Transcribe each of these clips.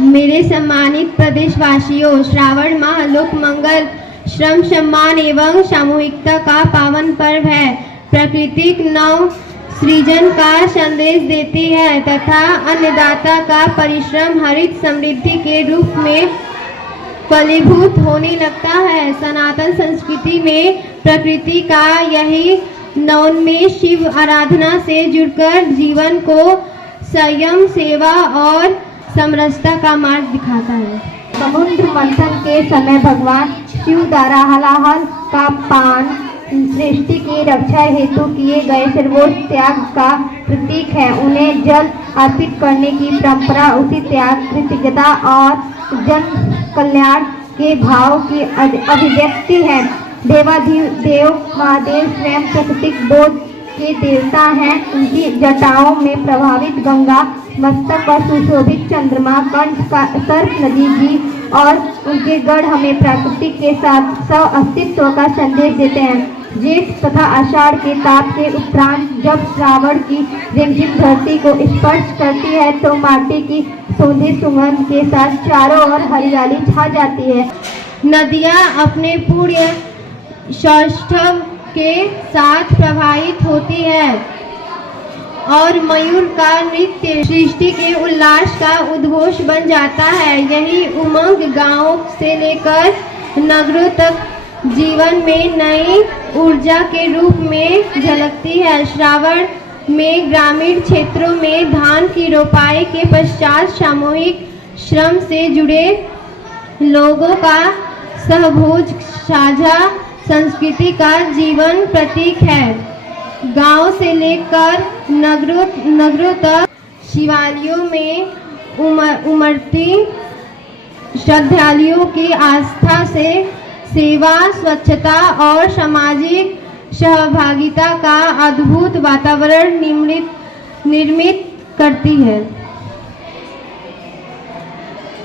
मेरे सम्मानित प्रदेशवासियों, श्रावण माह लोक मंगल, श्रम सम्मान एवं सामूहिकता का पावन पर्व है। प्राकृतिक नव सृजन का संदेश देती है तथा अन्नदाता का परिश्रम हरित समृद्धि के रूप में फलीभूत होने लगता है। सनातन संस्कृति में प्रकृति का यही नवोन्मेष शिव आराधना से जुड़कर जीवन को संयम, सेवा और समरसता का मार्ग दिखाता है। समुद्र मंथन के समय भगवान शिव द्वारा हलाहल का पान सृष्टि की रक्षा हेतु किए गए सर्वोच्च त्याग का प्रतीक है। उन्हें जल अर्पित करने की परंपरा उसी त्याग, कृतज्ञता और जन कल्याण के भाव की अभिव्यक्ति है। देवाधिदेव महादेव स्वयं प्राकृतिक बोध के देवता हैं। उनकी जटाओं में प्रभावित गंगा, मस्तक पर सुशोभित चंद्रमा, कंठ का सर्प नदी जी और उनके गढ़ हमें प्रकृति के साथ सह अस्तित्व का संदेश देते हैं। जेठ तथा आषाढ़ के ताप के उपरांत जब श्रावण की रिमझिम धरती को स्पर्श करती है तो माटी की सौंधी सुगंध के साथ चारों ओर हरियाली छा जाती है। नदियाँ अपने पूर्ण सौष्ठव के साथ प्रवाहित होती है और मयूर का नृत्य सृष्टि के उल्लास का उद्घोष बन जाता है। यही उमंग गांवों से लेकर नगरों तक जीवन में नई ऊर्जा के रूप में झलकती है। श्रावण में ग्रामीण क्षेत्रों में धान की रोपाई के पश्चात सामूहिक श्रम से जुड़े लोगों का सहभोज साझा संस्कृति का जीवन प्रतीक है। गांव से लेकर नगरों तक शिवालयों में उमड़ती श्रद्धालुओं की आस्था से सेवा, स्वच्छता और सामाजिक सहभागिता का अद्भुत वातावरण निर्मित करती है।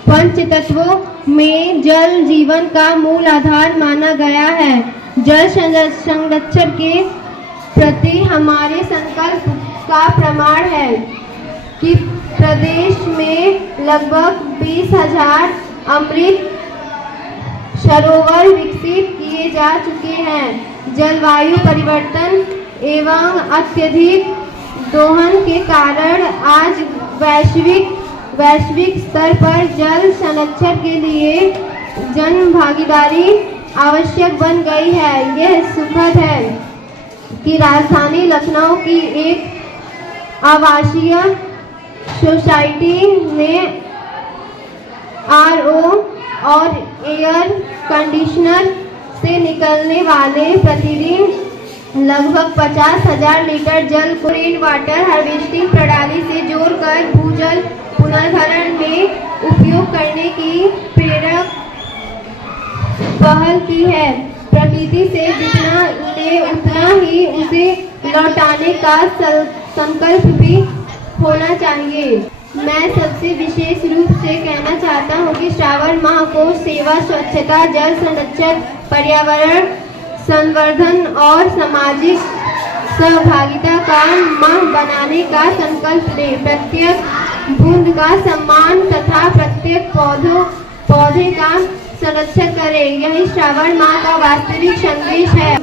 पंच तत्वों में जल जीवन का मूल आधार माना गया है। जल संरक्षण के प्रति हमारे संकल्प का प्रमाण है कि प्रदेश में लगभग 20,000 अमृत सरोवर विकसित किए जा चुके हैं। जलवायु परिवर्तन एवं अत्यधिक दोहन के कारण आज वैश्विक स्तर पर जल संरक्षण के लिए जन भागीदारी आवश्यक बन गई है। यह सुखद है कि राजधानी लखनऊ की एक आवासीय सोसाइटी ने RO और एयर कंडीशनर से निकलने वाले प्रतिदिन लगभग 50,000 लीटर जल को रेन वाटर हार्वेस्टिंग प्रणाली से जोड़कर भूजल पुनर्भरण में उपयोग करने की प्रेरक पहल की है। प्रकृति से जितना ले उतना ही उसे लौटाने का संकल्प भी होना चाहिए। मैं सबसे विशेष रूप से कहना चाहता हूँ कि श्रावण माह को सेवा, स्वच्छता, जल संरक्षण, पर्यावरण संवर्धन और सामाजिक सहभागिता का माह बनाने का संकल्प लें। प्रत्येक बूंद का सम्मान तथा प्रत्येक पौधे का संरक्षण करें। यही श्रावण माह का वास्तविक संदेश है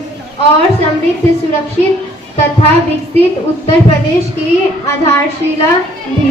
और समृद्ध, सुरक्षित तथा विकसित उत्तर प्रदेश की आधारशिला भी।